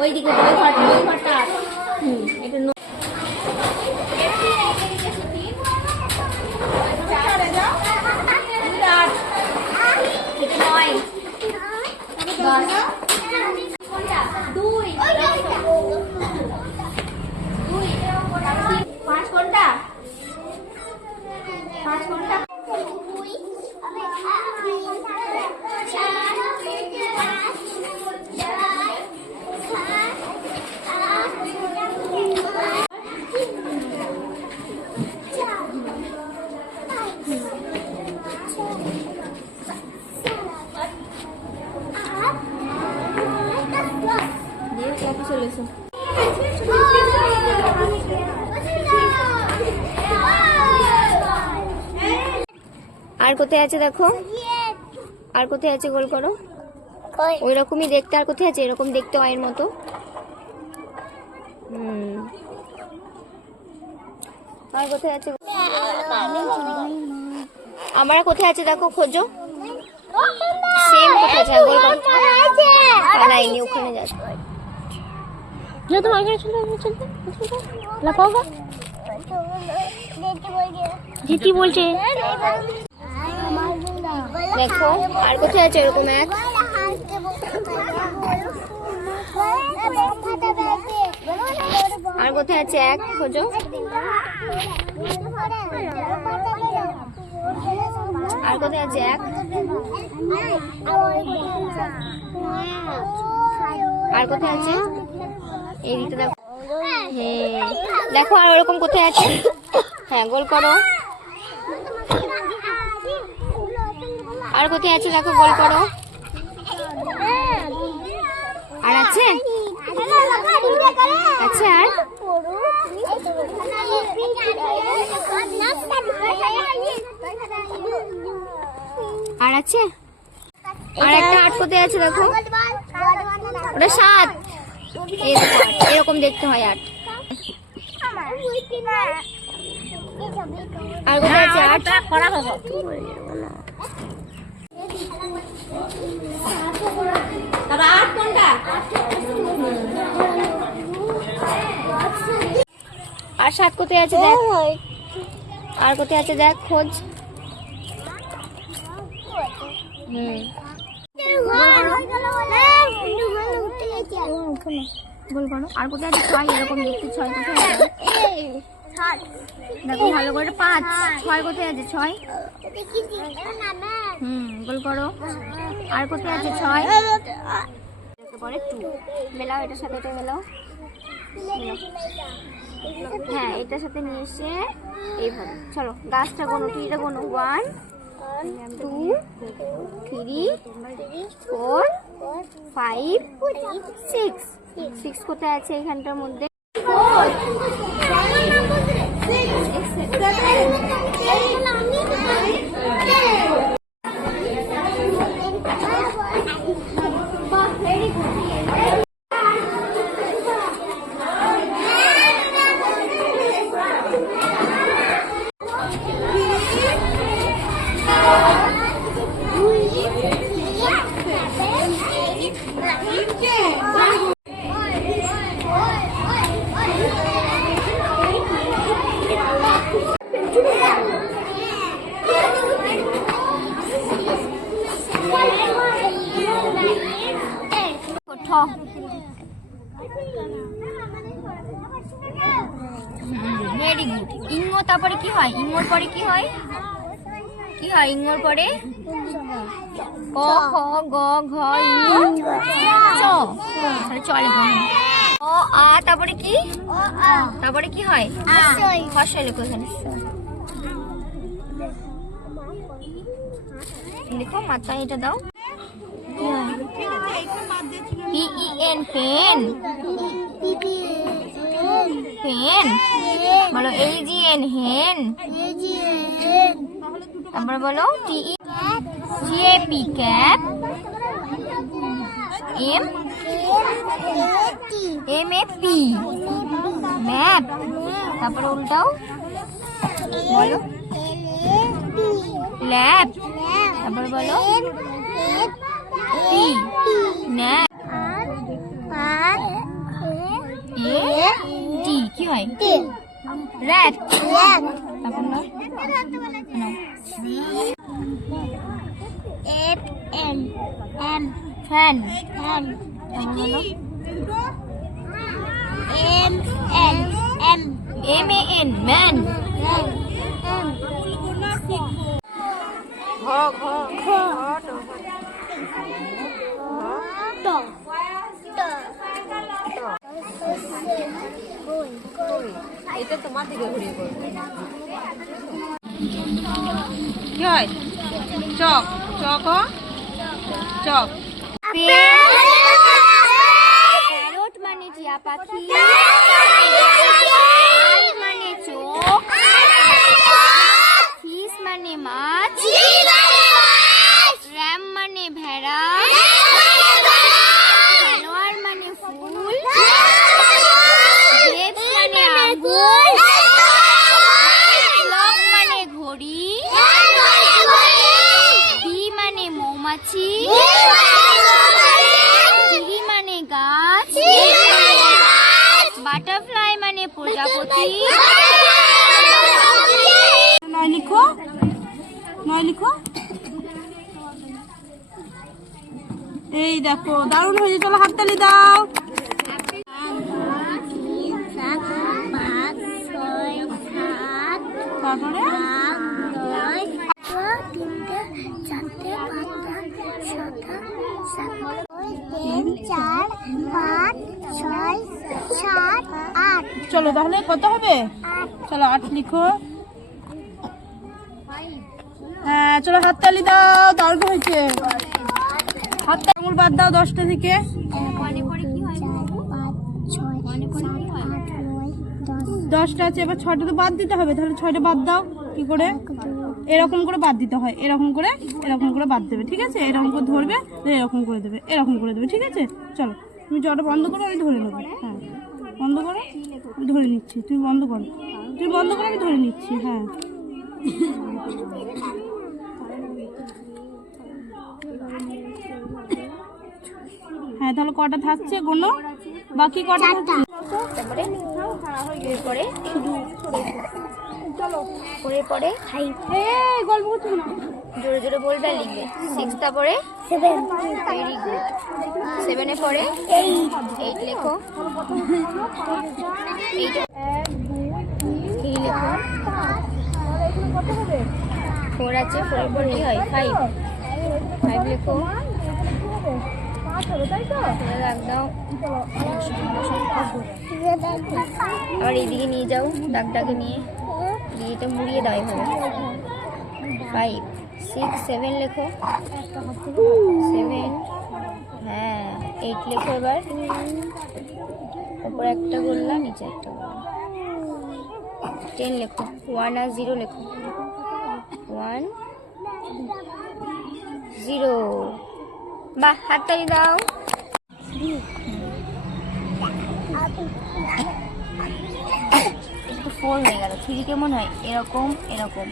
ওইদিকে ওই ঘরটা এটা আর কোথায় আছে দেখো, আর কোথায় আছে গোল করো, ওই রকমই দেখতে। আর কোথায় আছে এরকম দেখতে অয়ের মতো? আর কোথায় আছে? আমার কোথায় আছে দেখো, খোঁজো। সেম কোথায় আছে গোল করো, পালাইনি, ওখানে যাচ্ছে। তোমার জিতি বলছে দেখো। আর কোথায় আছে এরকম এক? আর কোথায় আছে এক, খোঁজো। আর কোথায় আছে এক? আর কোথায় আছে? এই দিকটা দেখো। হ্যাঁ দেখো, আর ওরকম কোথায় আছে? হ্যাঁ গোল করো। আর কোথায় আছে দেখো, গোল করো। আর আছে? আচ্ছা আর আছে? আর একটা আট কোথায় আছে দেখো, ওটা 7। এরকম দেখতে হয় 8। আর কোথায় আছে 8? আর 7 কোথায় আছে দেখ। আর কোথায় আছে দেখ, খোঁজ। গোল করো। আর কোথায় আছে 6? এরকম দেখতে 6 কোথায় আছে দেখো ভালো করে। 5 6 কোথায় আছে? 6 গোল করো। আর কোথায় আছে 6? পরে 2 মেলাও, এটার সাথে এটা মেলাও। হ্যাঁ এটার সাথে নিয়ে এসে এইভাবে চলো গাছটা গোনো, ট্রিটা গোনো। 1 2 3 4 5 6 6 কোথায় আছে এইখানটার মধ্যে? Very good. ইঙ্গ তারপরে কি হয়? ইঙ্গর পরে কি হয়? কি হয় ইঙ্গর পরে? ক খ গ ঘ ই চ। তাহলে চলে ও আ। তারপরে কি? তারপরে কি হয়? হর্ষই লেখো এখানে। লিখো মাথায় এটা দাও। কি হয়? PEN pen. পেন বলো। AGN হেন। তারপর বলো CAP ক্যাপ। MAP map. তারপর উল্টাও বলো ল্যাব। তারপর বলো পি ন্যাপ। টি কি হয়? র্যাট। তারপর না ফ্যান। MAN man. এটা তোমার দিকে ঘুরিয়ে করবে। কি হয়? চক। চক চক। প্যারট মানে টিয়া পাখি। আই মানে চোখ। ফিশ মানে মাছ। র্যাম মানে ভেড়া। খেলোয়াড় মানে ফুল। গ্রেপস মানে আঙ্গুর। ক্লক মানে ঘড়ি। বি মানে মৌমাছি। চিড়ি মানে গাছ। বাটারফ্লাই মানে প্রজাপতি। নয় লিখো। নয় লিখো। এই দেখো দারুণ হয়েছে, চলো হাততালি দাও। তারপরে চলো তাহলে কত হবে? চলো 8 লিখো। হ্যাঁ চলো হাততালি দাও, দারুণ হয়েছে। হাতটা আঙুল বাদ দাও 10টা থেকে। 10টা আছে, এবার 6টা তো বাদ দিতে হবে, তাহলে 6টা বাদ দাও। কি করে? এরকম করে বাদ দিতে হয়, এরকম করে বাদ দেবে, ঠিক আছে? এরকম করে ধরবে, এরকম করে দেবে, এরকম করে দেবে, ঠিক আছে? চলো তুমি জটা বন্ধ করো, আমি ধরে নেবো। হ্যাঁ বন্ধ করো, আমি ধরে নিচ্ছি। তুমি বন্ধ করো, আমি ধরে নিচ্ছি। হ্যাঁ হ্যাঁ তাহলে কটা থাকছে গোনো? বাকি কটা থাকছে? তারপরে পরে পরে গল্প করছো না, জোরে জোরে বলবে আর লিখবে। 6 তারপরে 7। Very good. 7 পরে 8 লেখো। 8 3 লেখো। 4 আছে, 4 পর কি হয়? 5 লেখো। রাখ দাও। আবার এইদিকে নিয়ে যাও, দাগটাকে নিয়ে এটা মুড়িয়ে দাও এভাবে। 5 6 7 লেখো। 7 হ্যাঁ 8 লেখো। এবার উপরে একটা বললাম, নিচে একটা বললাম। 10 লেখো। 1 আর 0 লেখো। 1 0। বাহ, হাততালি দাও। একটু 4 হয়ে গেল। 3 কেমন হয়? এরকম এরকম।